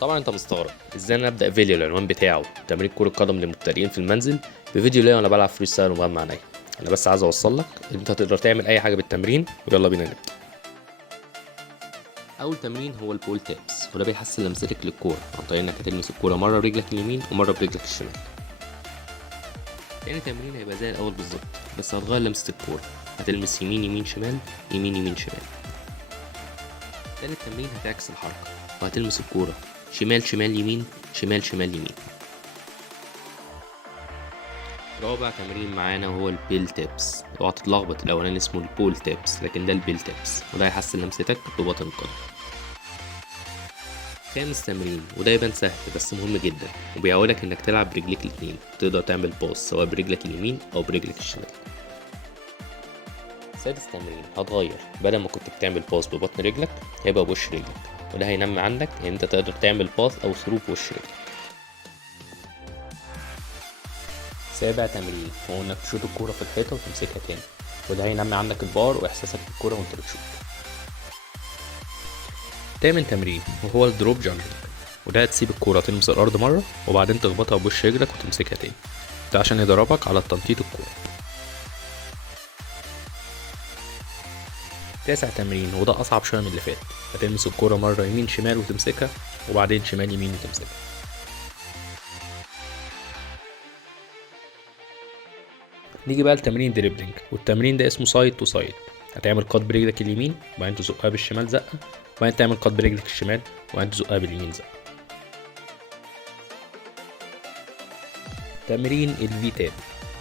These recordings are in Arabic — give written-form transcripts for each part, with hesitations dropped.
طبعا انت مستغرب ازاي انا ابدا فيديو العنوان بتاعه تمرين كرة قدم للمبتدئين في المنزل بفيديو ليا وانا بلعب فري ستايل ومغمى عينيا. انا بس عايز اوصل لك ان انت تقدر تعمل اي حاجه بالتمرين، ويلا بينا نبدا. اول تمرين هو البول تابس، وده بيحسن لمستك للكوره عن طريق انك هتلمس الكوره مره برجلك اليمين ومره برجلك الشمال. تاني تمرين هيبقى زي الاول بالظبط، بس هتغير لمسه الكوره، هتلمس يمين يمين شمال يمين يمين شمال. تالت تمرين هتعكس الحركه وهتلمس الكوره شمال شمال يمين شمال شمال يمين. رابع تمرين معانا هو البيل تيبس. اوعى تتلخبط، الاولاني اسمه البول تيبس لكن ده البيل تيبس، وده هيحسن لمستك ببطن القدم. خامس تمرين وده يبان سهل بس مهم جدا، وبيعودك انك تلعب برجليك الاتنين، تقدر تعمل باص سواء برجلك اليمين او برجلك الشمال. سادس تمرين هتغير، بدل ما كنت بتعمل باص ببطن رجلك هيبقى بوش رجلك، وده هينمي عندك ان انت تقدر تعمل باص او ثرو بوش رجلك. سابع تمرين هو انك تشوط الكورة في الحيطة وتمسكها تاني، وده هينمي عندك البار واحساسك بالكورة وانت بتشوط. تامن تمرين وهو الدروب جامبنج، وده هتسيب الكورة تلمس الارض مرة وبعدين تخبطها بوش رجلك وتمسكها تاني، ده عشان يدربك على تنطيط الكورة. تاسع تمرين وده اصعب شوية من اللي فات، هتلمس الكورة مرة يمين شمال وتمسكها وبعدين شمال يمين وتمسكها. نيجي بقى لتمرين دريبلينج، والتمرين ده اسمه سايد تو سايد. هتعمل قط برجلك اليمين وبعدين تزقها بالشمال زقه، وبعدين تعمل قط برجلك الشمال وبعدين تزقها باليمين زقه. تمرين الفي تاب،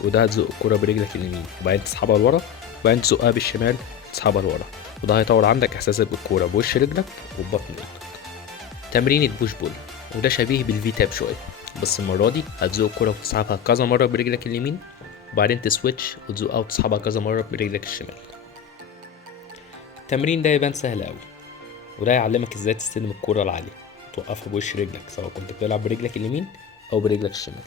وده هتزق الكرة برجلك اليمين وبعدين تسحبها لورا وبعدين تزقها بالشمال وتسحبها لورا، وده هيطور عندك احساسك بالكوره بوش رجلك وببطن رجلك. تمرين البوش بول، وده شبيه بالفي تاب شويه، بس المره دي هتزق الكرة وتسحبها كذا مره برجلك اليمين وبعدين تسويتش وتزقها وتسحبها كذا مرة برجلك الشمال. التمرين ده يبان سهل قوي، وده يعلمك ازاي تستلم الكرة العالية توقفها بوش رجلك سواء كنت بتلعب برجلك اليمين او برجلك الشمال.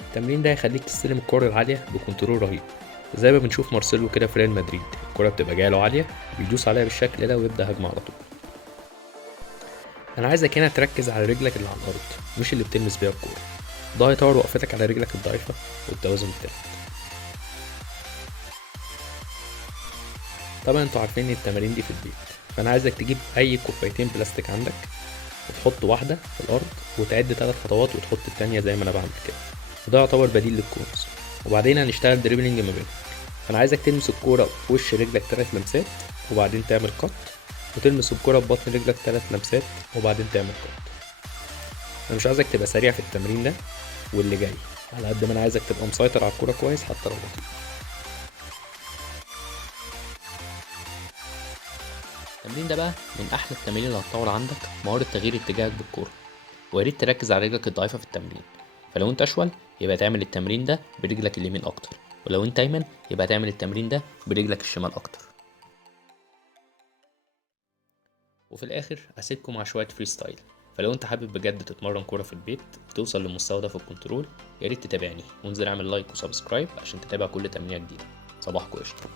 التمرين ده هيخليك تستلم الكرة العالية بكنترول رهيب، زي ما بنشوف مارسيلو كده في ريال مدريد، الكرة بتبقى جايه له عالية بيدوس عليها بالشكل ده ويبدأ هجمة على طول. انا عايزك هنا تركز على رجلك اللي على الارض مش اللي بتلمس بيها الكورة، ده هيطور وقفتك على رجلك الضعيفة والتوازن بتاعك. طبعا انتوا عارفين ان التمارين دي في البيت، فانا عايزك تجيب اي كوبايتين بلاستيك عندك وتحط واحدة في الارض وتعد 3 خطوات وتحط التانية زي ما انا بعمل كده، وده يعتبر بديل للكونز. وبعدين هنشتغل دريبلينج ما بينهم. انا عايزك تلمس الكورة بوش رجلك 3 لمسات وبعدين تعمل قط، وتلمس الكورة ببطن رجلك 3 لمسات وبعدين تعمل قط. انا مش عايزك تبقى سريع في التمرين ده واللي جاي، على قد ما انا عايزك تبقى مسيطر على الكورة كويس حتى لو بطيء. التمرين ده بقى من احلى التمارين اللي هتطور عندك مهارة تغيير اتجاهك بالكورة، وياريت تركز على رجلك الضعيفة في التمرين. فلو انت اشول يبقى تعمل التمرين ده برجلك اليمين اكتر، ولو انت ايمن يبقى تعمل التمرين ده برجلك الشمال اكتر. وفي الاخر هسيبكم مع شوية فري ستايل، فلو انت حابب بجد تتمرن كورة في البيت وتوصل للمستوى ده في الكنترول ياريت تتابعني وانزل اعمل لايك وسبسكرايب عشان تتابع كل تمرينة جديدة. صباحكم قشطة.